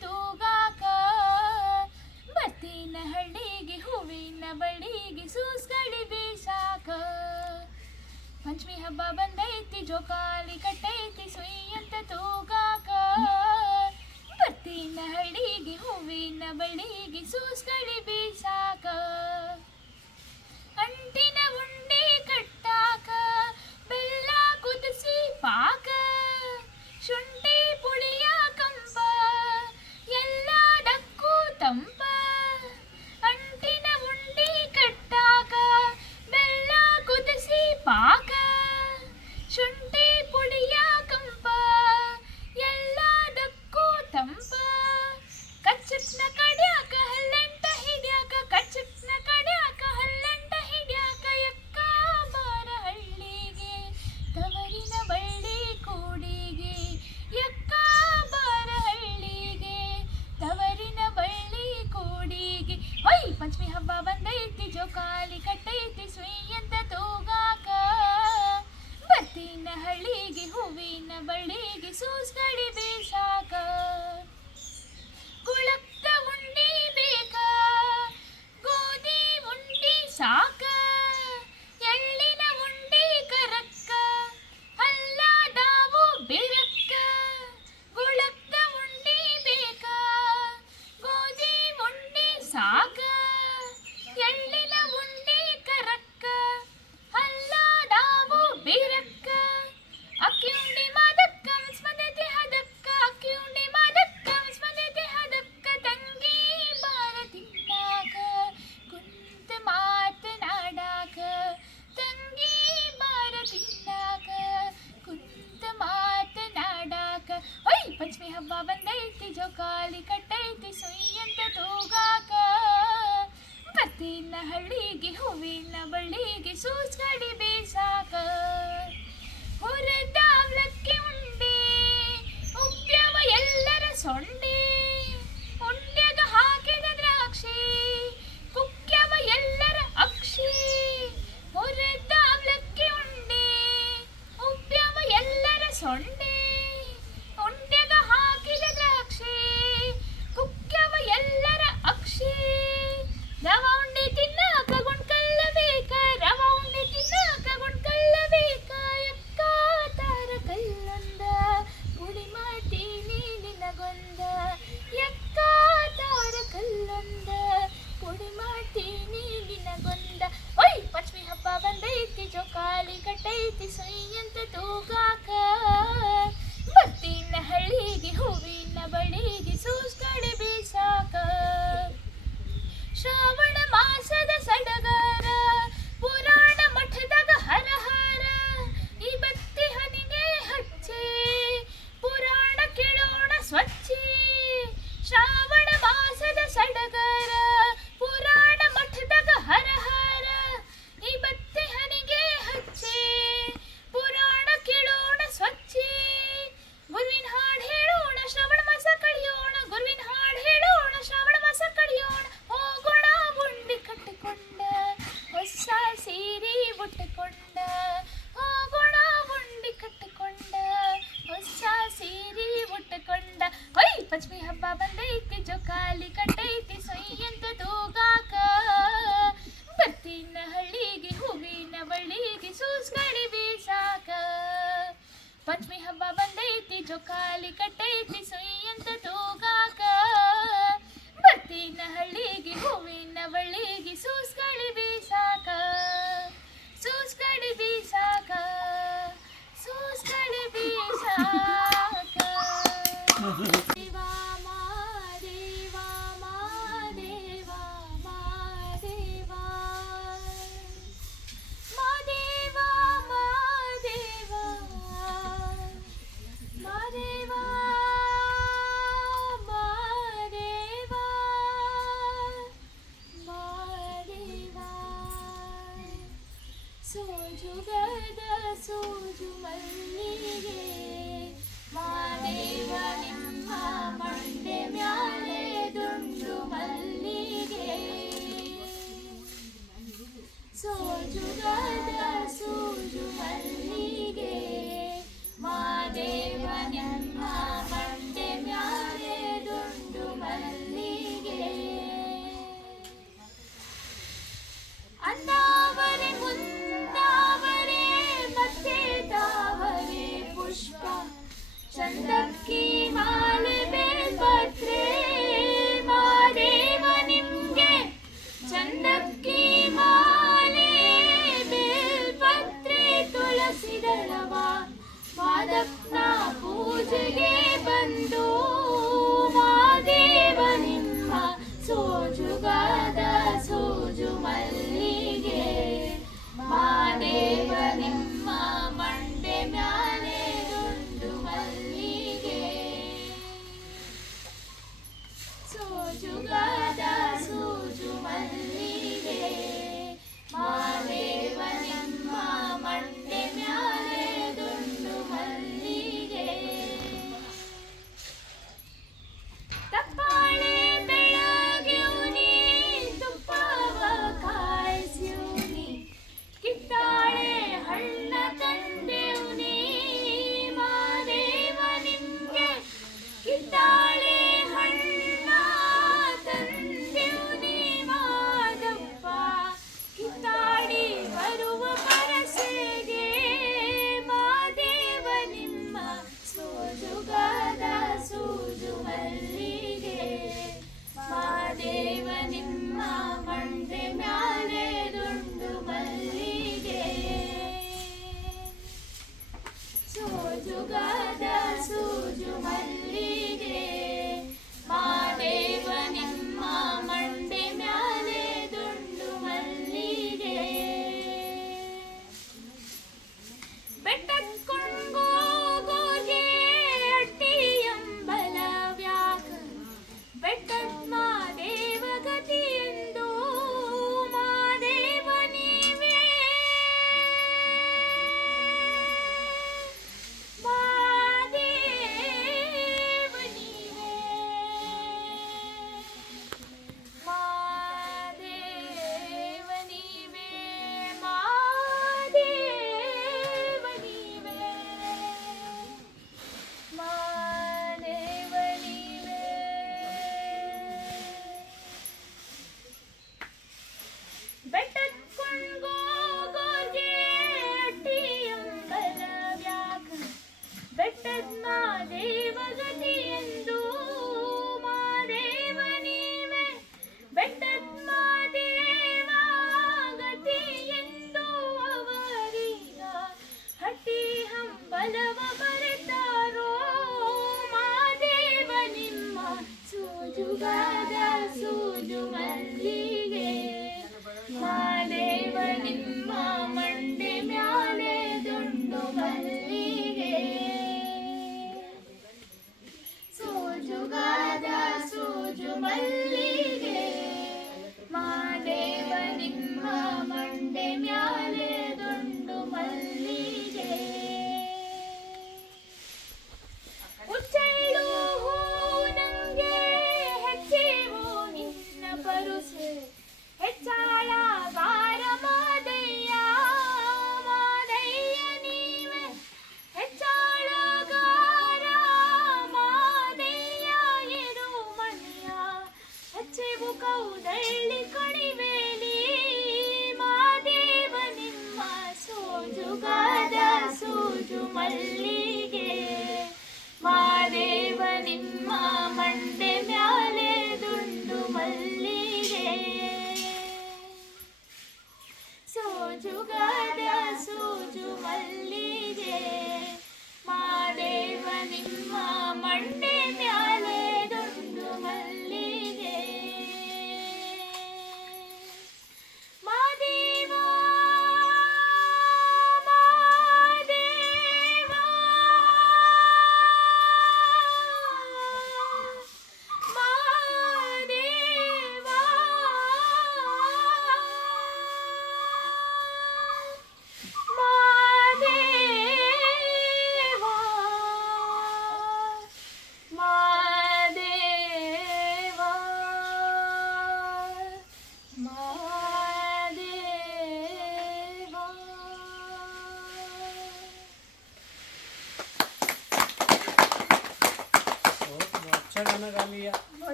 ತೂಗಾಕ ಬತ್ತಿನ ಹಳ್ಳಿಗೆ ಹೂವಿನ ಬಳ್ಳಿಗೆ ಸೂಸ್ಗಳಿ ಬೀಸಾಕ ಪಂಚಮಿ ಹಬ್ಬ ಬಂದೈತಿ ಜೋಕಾಲಿ ಕಟ್ಟೈತಿ ಸುಯಿ ಅಂತ ತೂಗಾಕ ಬತ್ತಿನ ಹಳ್ಳಿಗೆ ಹೂವಿನ ಬಳ್ಳಿಗೆ ಸೂಸ್ಗಳಿ ಬೀಸಾಕ ಅಂಟಿ sorry? 天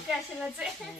ओकेशनच आहे.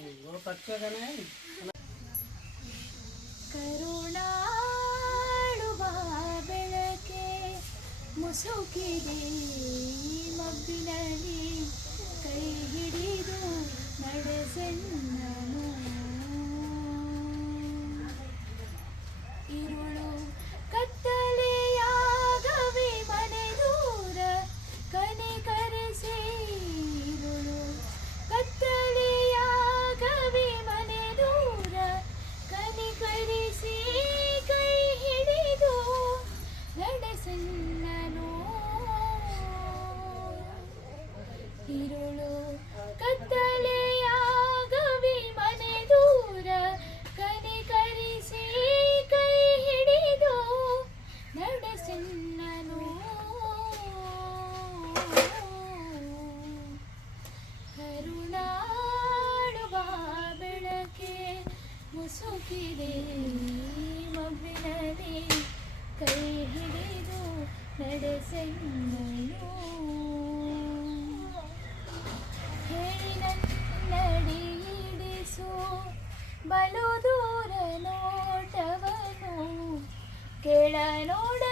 ಸುಖಿದೆ ಮಬ್ಬಿನಲ್ಲಿ ಕೈ ಹಿಡಿದು ನಡೆಸೆನ್ನನು ಹೇಳಿನಡಿಯಿಡಿಸು ಬಲು ದೂರ ನೋಟವನು ಕೆಳ ನೋಡ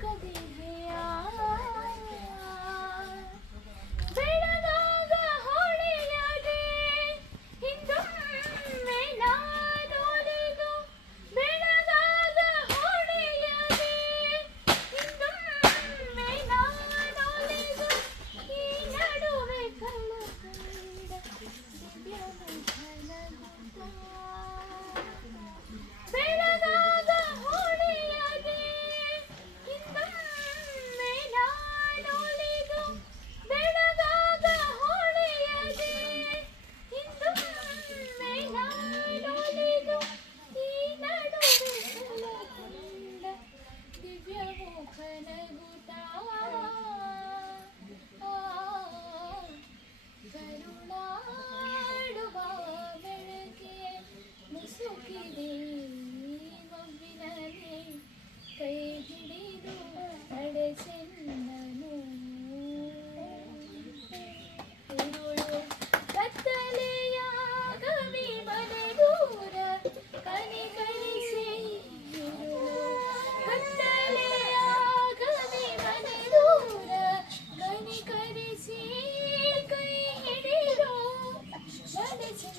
Cơ?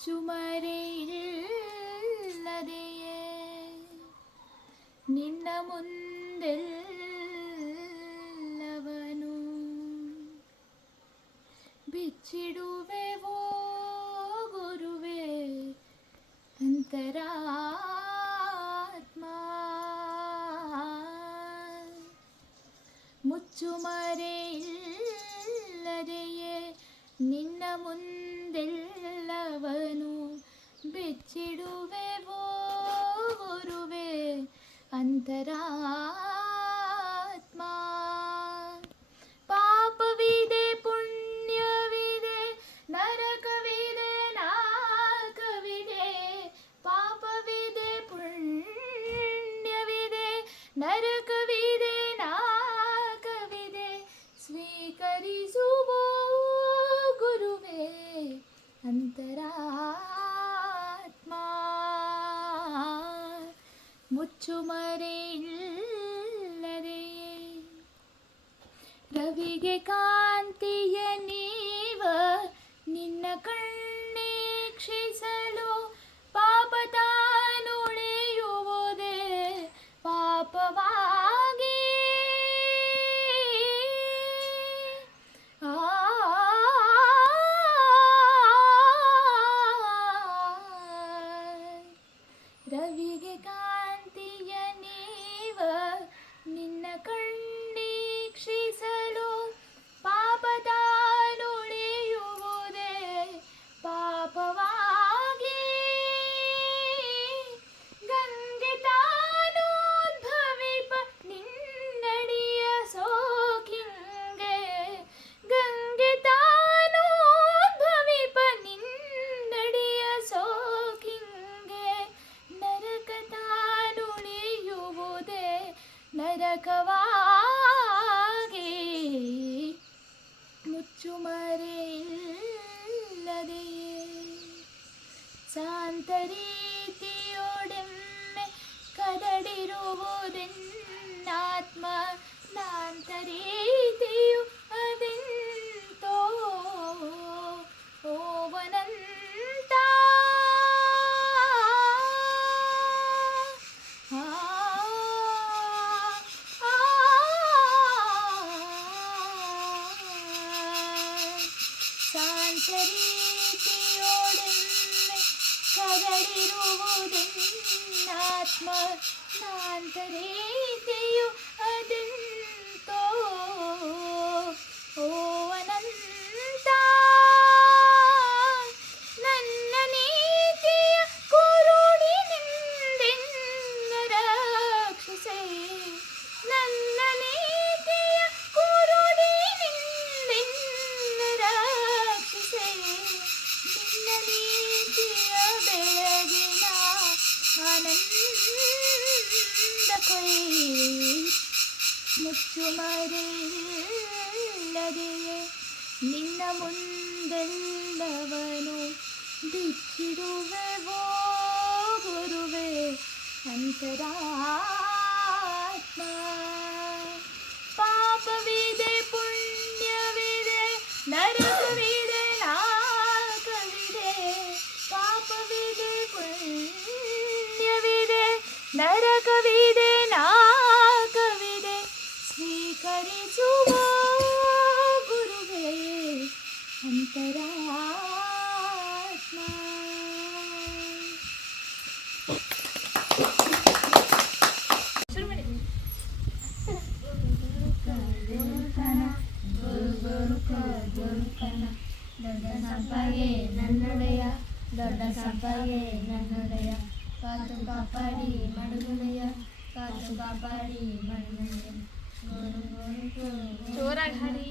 ചുമരയില്ലതയേ നിന്ന മുന്തെല്ലവനു ബിച്ചിടുവേ ഗുരുവേ അന്തരാ ചുമരയിൽ ಕವಾ ಅಂತರೀತಿಯೋಡೆಮ್ಮೆ ಕದಲಿರುವುದೆನ್ನಾತ್ಮ ನಾಂತರೀತಿಯು മുറ്റുമാരല്ലതയെ നിന്ന മുണ്ടല്ലവനോ ദിച്ചിടുവോ ഗുരുവേ അന്തരാത്മാ अंतरात्मा ದೊಡ್ಡ ಸಂಪಾಗೆ ನನ್ನೊಡೆಯ ದೊಡ್ಡ ಸಂಪಾಗೆ ನನ್ನೊಡೆಯ ಕಾತು ಕಾಪಾಡಿ ಮಡುಗುಡೆಯ ಕಾತು ಕಾಪಾಡಿ ಮಡುಗುಡೆಯ ಜೋರಾಗಿ ಹಾಡಿ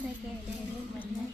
ใส่ก่แดงมันนะ